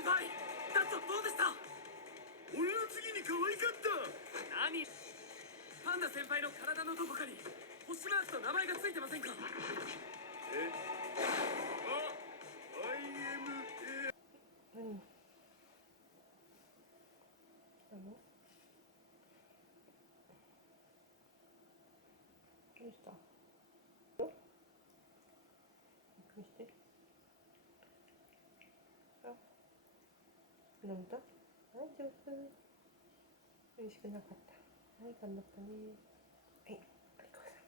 先輩、ダットどうでした？俺の次に可愛かった。何？パンダ先輩の体のどこかに星マークと名前がついてませんか？えあ、IMA。何？あの？どうした？びっくりして。あ、飲んだ？大丈夫。嬉しくなかった。はい、頑張ったね。はい、ありがとうございます。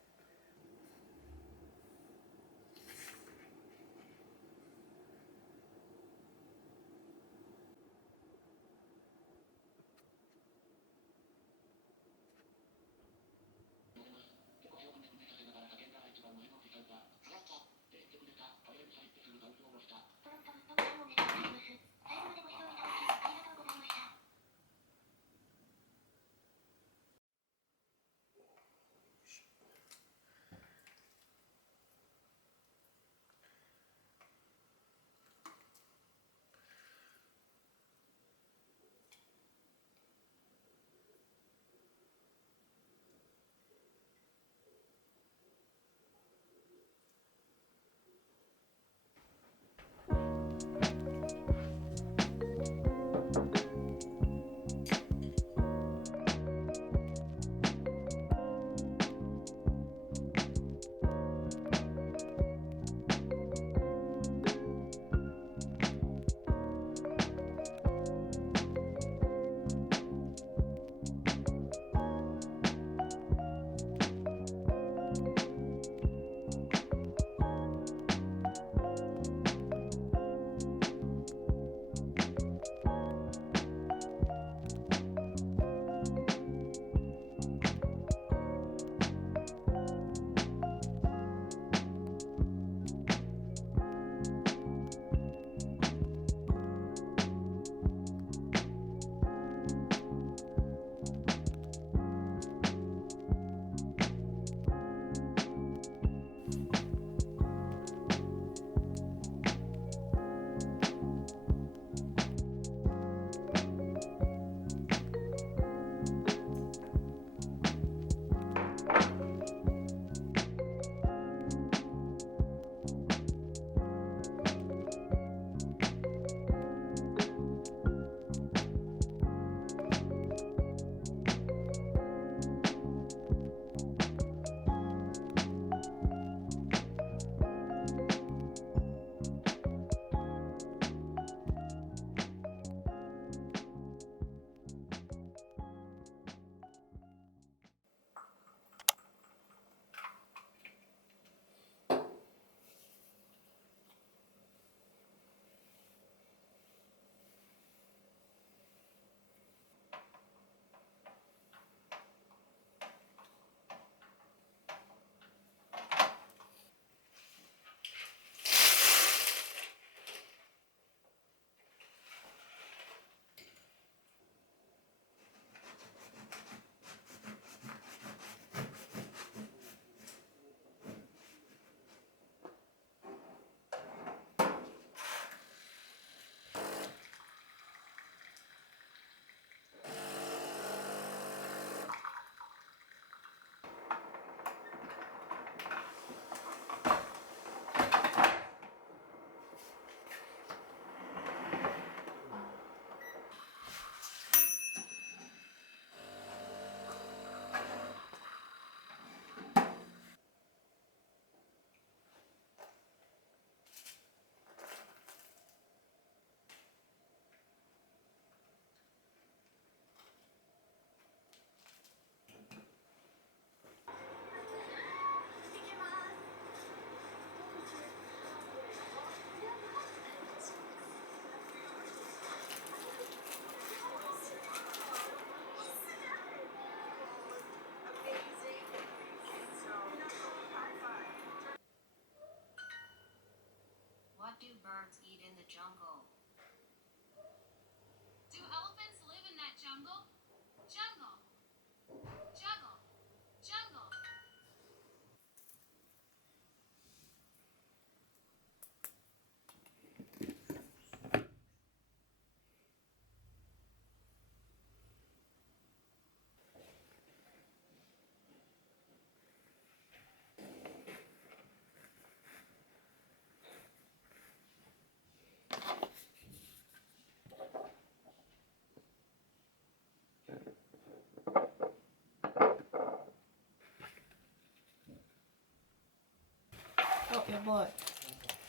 ばい。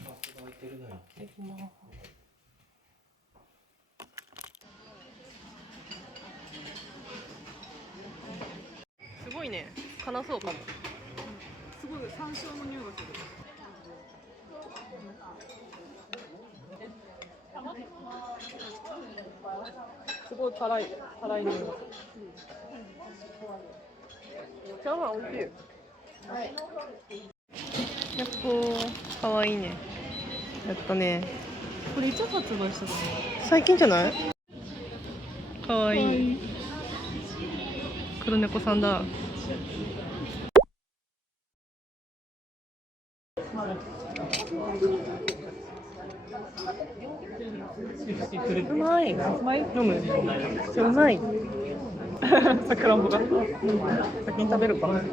開いてるのよ。できます。すごいね。辛そうかも。すごい山椒の匂いがする。すごい辛い匂いがする。チャーハン美味しい。やっほー、かわいいね。やったね。これいつ発売したの？最近じゃない？かわいい。黒猫さんだ。うまい。飲む。うまい。さくらんぼが。先に食べるか。頑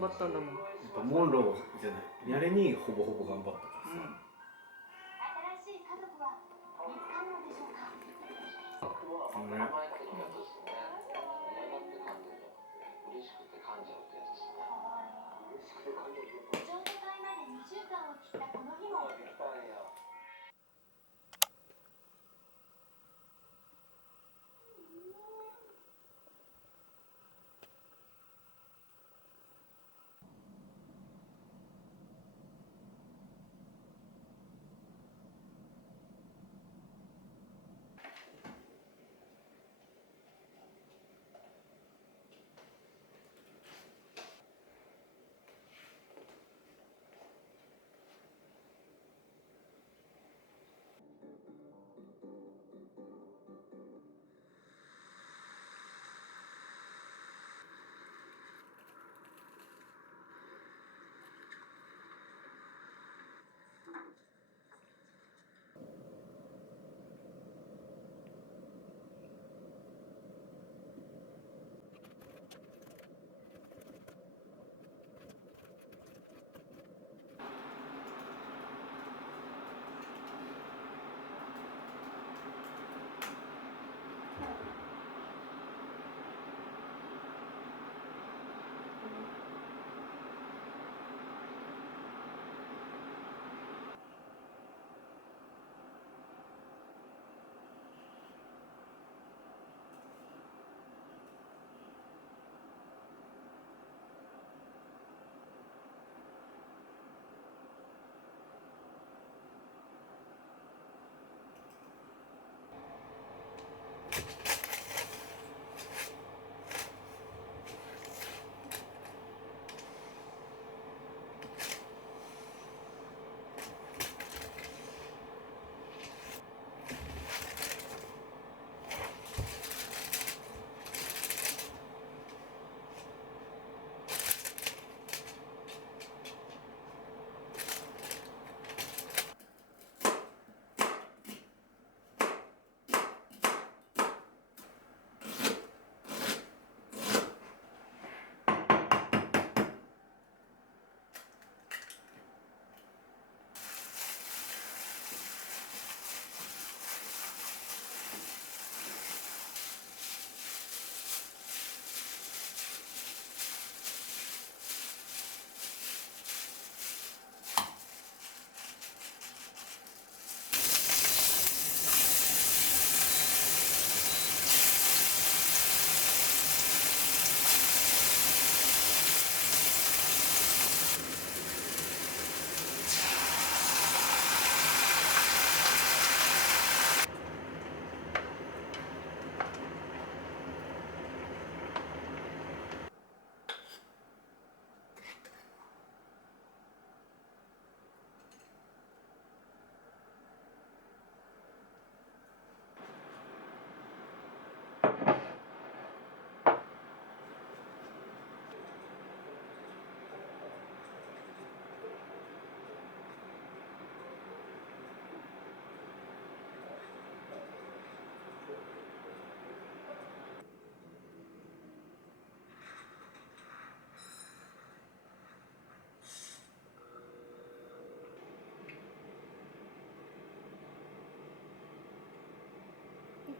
張ったんだもん。モンローじゃない、やれにほぼほぼ頑張ったからさ。新しい家族は見つかるのでしょうか。ね。譲渡会まで2週間を切ったこの日も。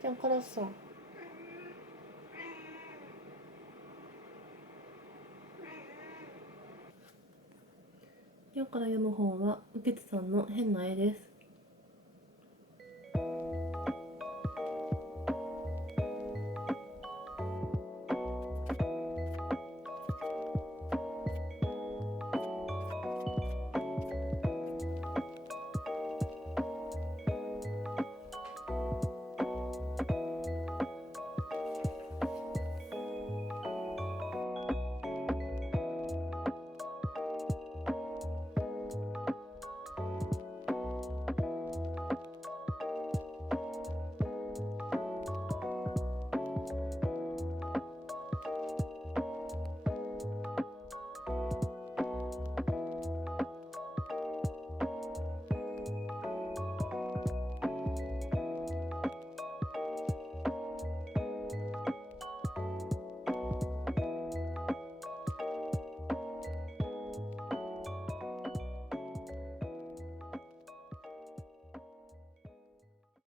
ちゃんからそう。今日から読む本は、うけつさんの変な絵です。